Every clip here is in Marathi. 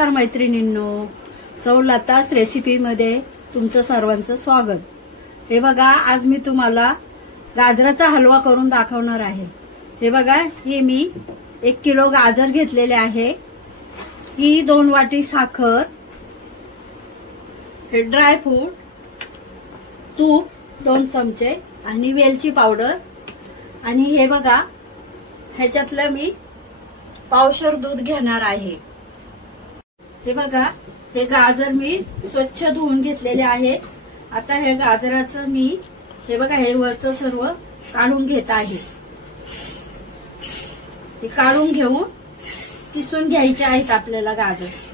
नमस्कार मैत्रिणींनो, सौ लतास रेसिपीमध्ये तुमचं सर्वांचं स्वागत। हे बघा, आज मी तुम्हाला गाजराचा हलवा करून दाखवणार आहे। हे बघा, हे मी 1 किलो गाजर घेतलेले आहे। ही 2 वाटी साखर, हे ड्राय फ्रूट, तूप 2 चमचे आणि वेलची पावडर। आणि हे बघा, ह्याच्यातलं मी पावशर दूध घेणार आहे। हे बघा, हे गाजर मी स्वच्छ धुवून घेतलेले आहे। आता हे गाजराचं मी हे बघा, हे वरचं सर्व काढून घेत आहे। हे काढून घेऊन किसून घ्यायचे आहेत आपल्याला गाजर।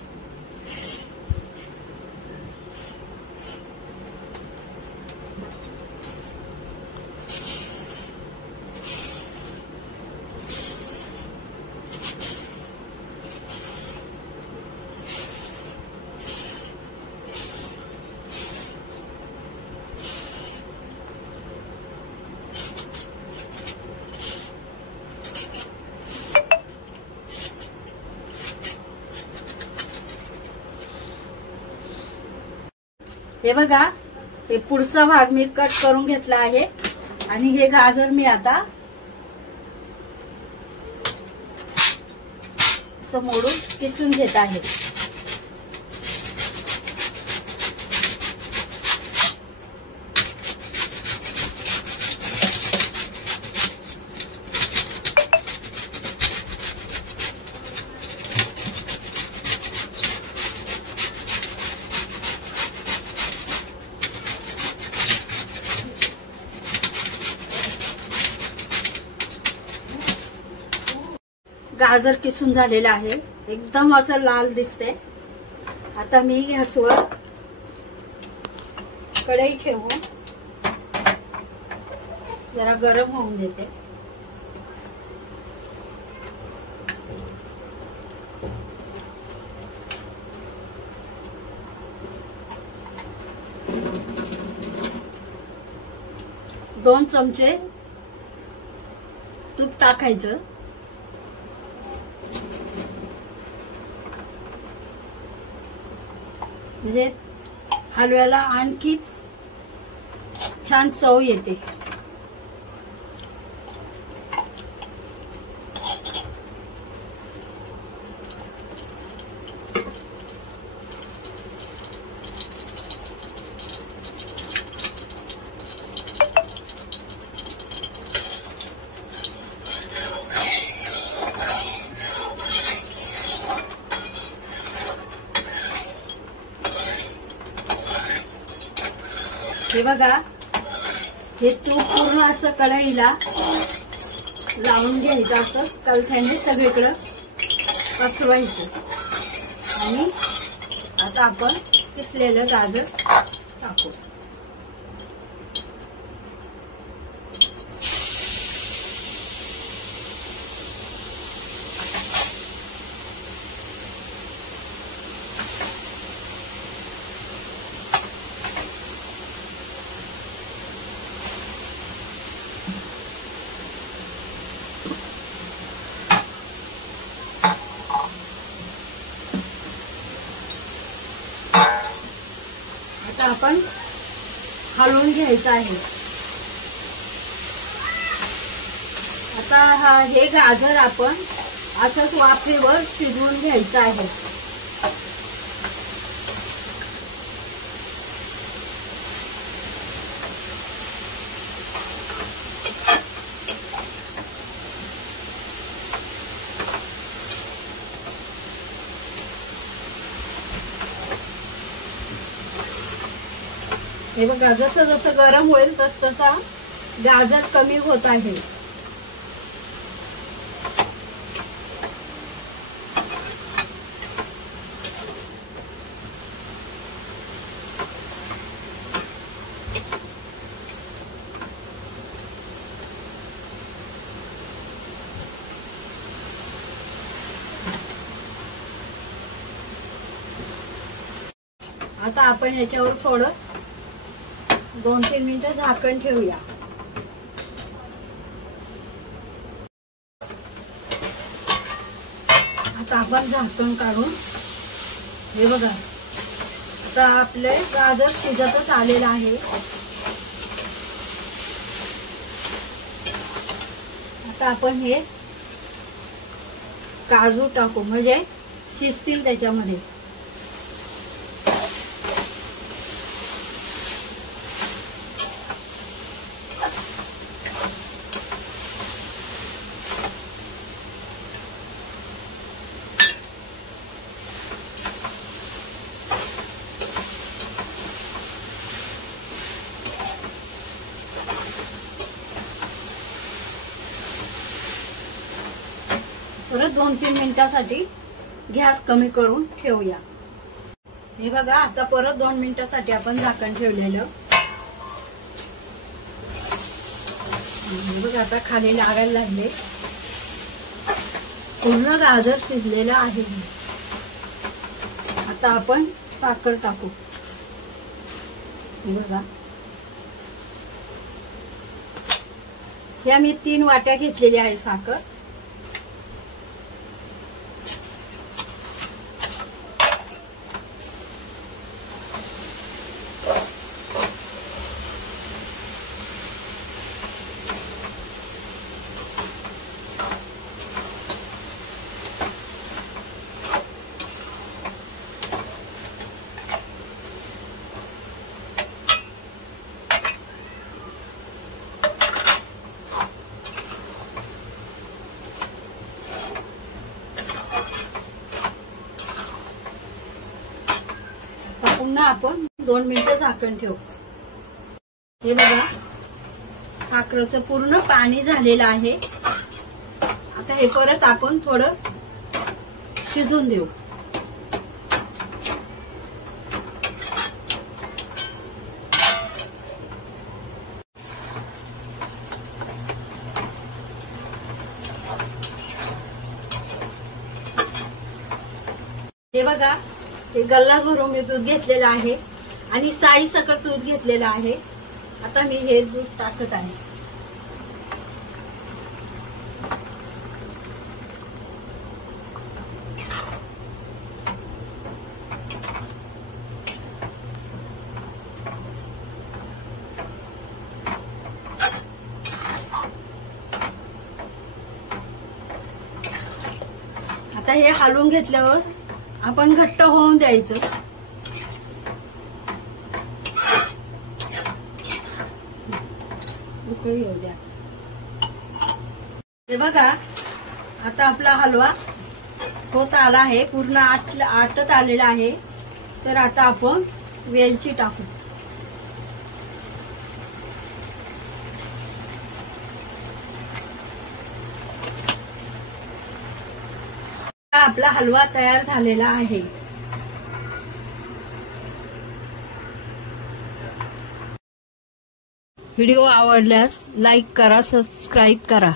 हे बघा, हे पुढचा भाग मी कट करून घेतला आहे आणि हे गाजर मी आता असं मोडून किसून घेत आहे। गाजर किसून झालेला आहे, एकदम असं लाल दिसते। आता मी गॅसवर कढई ठेवून जरा गरम होऊन देते। दोन चमचे तूप टाकायचं। म्हणजे हलव्याला आणखीच छान चव येते। हे बघा, हे तूप पूर्ण असं कढईला लावून घ्यायचं, असं कलथ्याने सगळीकडे पसरवायचं। आणि आता आपण किसलेलं गाजर टाकू। आपण हलवून घ्यायचं आहे। आता हे गाजर आपण असंच वाफेवर शिजवून घ्यायचं आहे। हे बघा, जसं जसं गरम होईल तस तसा गाजर कमी होत आहे। आता आपण याच्यावर थोडं 2-3 मिनिटं झाकण ठेवूया। आता आपण झाकण काढून हे बघा, आता आपले गाजर शिजतच आलेलं आहे. आता आपण हे काजू टाकू, म्हणजे शिजतील त्याच्यामध्ये. परत 2-3 मिनिटांसाठी गॅस कमी करून ठेवूया. हे बघा, आता परत 2 मिनिटांसाठी आपण झाकण ठेवलेलं. बघा, आता खाली लागायला लागले. पूर्ण गाजर शिजलेलं आहे. आता आपण साखर टाकू. बघा, या मी 3 वाट्या घेतलेल्या आहे साखर. पुन्हा आपण 2 मिनिटं झाकण ठेवू. हे बघा, साखरेचं पूर्ण पाणी झालेलं आहे. आता हे परत आपण थोडं शिजून देऊ. हे बघा, हे गल्ला भरून मी दूध घेतलेलं आहे आणि साई सकट दूध घेतलेलं आहे. आता मी हे दूध टाकत आहे. आता हे हलवून घेतल्यावर आपण घट्ट होऊन द्यायचं. उकळी येऊ द्या. हे बघा, आता आपला हलवा होत आला आहे. पूर्ण आटत आलेला आहे. तर आता आपण वेलची टाकू. आपला हलवा तयार झालेला आहे. व्हिडिओ आवडल्यास लाईक करा, सबस्क्राईब करा.